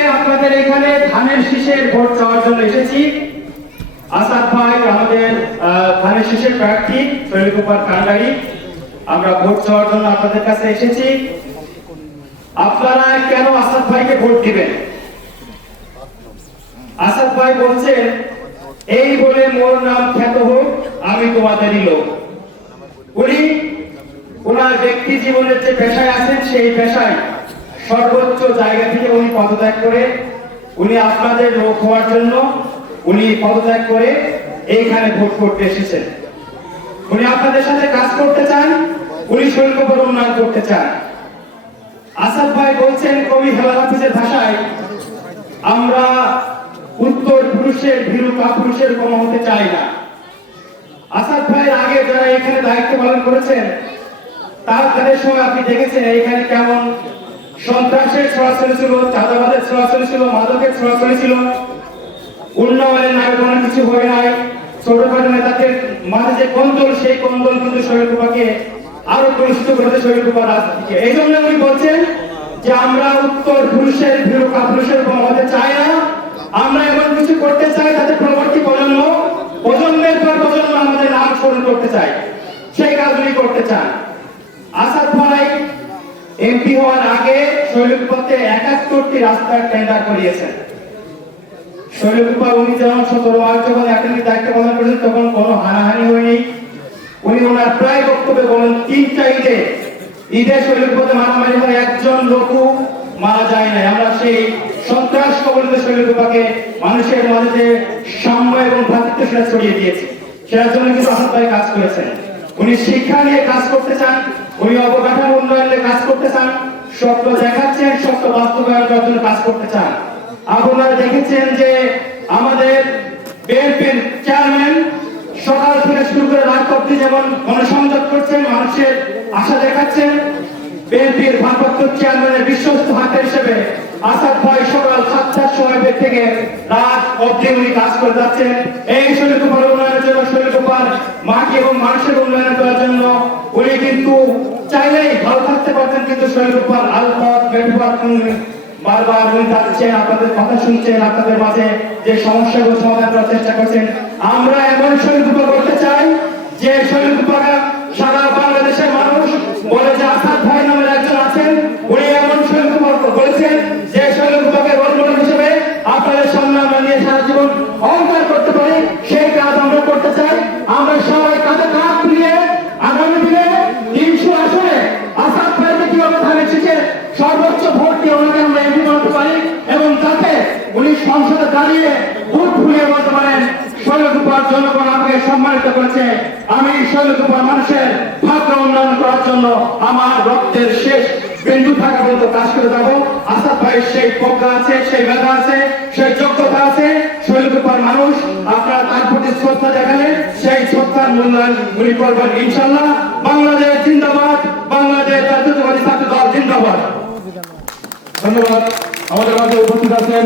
এখানে ধানের শীষের ভোট চাওয়ার জন্য এসেছি। আসাদ ভাই, আমাদের ধানের শীষের প্রার্থী শরীর কুমার কান্ডারি, আমরা ভোট চাওয়ার জন্য আপনাদের কাছে এসেছি। আপনারা কেন আসাদ ভাইকে ভোট দিবেন? আসাদ ভাই বলছেন এই বলে মোর নাম খ্যাত হোক, আমি তোমাদেরই লোক। উনি ওনার ব্যক্তি জীবনের যে পেশায় আছেন, সেই পেশায় সর্বোচ্চ জায়গা থেকে পদত্যাগ করে উনি আপনাদের লোক হওয়ার জন্য উনি পদত্যাগ করে এইখানে ভোট করতে এসেছেন। উনি আপনাদের সাথে কাজ করতে চান, উনি শৈল্যপর উন্নয়ন করতে চান। আসাদ ভাই বলছেন, কবি হেলা হাফিজের ভাষায়, আমরা উত্তর পুরুষের ভীরু কাপুরুষের কম হতে চাই না। আসাদ ভাইয়ের আগে যারা এখানে দায়িত্ব পালন করেছেন, তার তাদের সময় আপনি দেখেছেন, এখানে কেমন সন্ত্রাসের ছড়াছড়ি ছিল, চাঁদাবাদের ছড়াছড়ি ছিল, মাদকের ছড়াছড়ি ছিল। উন্নয়নের নামে কোনো কিছু হয়ে নাই। ছোটখাটো নেতাদের মাঝে যে কন্দল, সেই কন্দল কিন্তু শরীর কুপাকে আরও কলুষিত করেছে শরীর কুপার রাজনীতিকে। এই জন্য উনি বলছেন যে আমরা উত্তর পুরুষের ভীরু কাপুরুষের হতে চাই না। আমরা এমন কিছু করতে চাই যাতে পরবর্তী প্রজন্ম, প্রজন্মের পর প্রজন্ম আমাদের নাম স্মরণ করতে চাই সেই কাজ উনি করতে চান। আসাদ ভাই এমপি হওয়ার আগে শৈলকুপাতে একাত্তরটি রাস্তার টেন্ডার করিয়েছেন। শৈলকুপা উনি যেমন সতেরো যখন দায়িত্ব পালন করেছেন, তখন কোনো হানাহানি হয়নি। উনি ওনার প্রায় বক্তব্যে বলেন ঈদে ঈদে শৈলকুপাতে মারামারি হয়, একজন লোকও মারা যায় না আমরা সেই সন্ত্রাস কবলিত শৈলকুপাকে মানুষের মাঝে সাম্য এবং ভ্রাতৃত্ব সেটা ছড়িয়ে দিয়েছে। সেটার জন্য কিন্তু আসাদ কাজ করেছেন। উনি শিক্ষা নিয়ে কাজ করতে চান উনি অবকাঠামো উন্নয়ন নিয়ে কাজ করতে চান, স্বপ্ন দেখাচ্ছেন, স্বপ্ন বাস্তবায়ন করার জন্য কাজ করতে চান। আপনারা দেখেছেন যে আমাদের বিএনপির চেয়ারম্যান সকাল থেকে শুরু করে রাত অব্দি যেমন গণসংযোগ করছেন, মানুষের আশা দেখাচ্ছেন, বিএনপির ভারপ্রাপ্ত চেয়ারম্যানের বিশ্বস্ত হাতে হিসেবে আসাদ ভাই সকাল সাতটার সময় থেকে রাত অব্দি উনি কাজ করে যাচ্ছেন। এই শৈলকুপার উন্নয়নের জন্য, শৈলকুপার মাটি এবং মানুষের উন্নয়ন করার জন্য উনি কিন্তু চাইলেই ভালো থাকতে পারতেন কিন্তু বারবার উনি যাচ্ছেন আপনাদের কথা শুনছেন, আপনাদের মাঝে যে সমস্যাগুলো সমাধান করার চেষ্টা করছেন। আমরা এমন করতে চাই যে সারা বাংলাদেশের মানুষ বলে যে আসাদ ভাই নামের একজন আছেন, উনি এমন বলেছেন যে হিসেবে আপনাদের সামনে আমরা নিয়ে সারা জীবন অহংকার করতে পারি। সর্বোচ্চ ভোট দিয়ে ওনাকে আমরা এমপি বানাতে পারি এবং তাতে উনি সংসদে দাঁড়িয়ে ভোট ফুলিয়ে বলতে পারেন। শৈলকুপার জনগণ আমাকে সম্মানিত করেছে। আমি শৈলকুপার মানুষের ভাগ্য উন্নয়ন করার জন্য আমার রক্তের শেষ বিন্দু থাকা পর্যন্ত কাজ করে যাব। আসাদ ভাইয়ের সেই প্রজ্ঞা আছে, সেই মেধা আছে, সেই যোগ্যতা আছে। শৈলকুপার মানুষ, আপনারা তার প্রতি শ্রদ্ধা দেখালে সেই শ্রদ্ধার মূল্যায়ন উনি করবেন। ইনশাল্লাহ বাংলাদেশ それでは、青山でお越しください。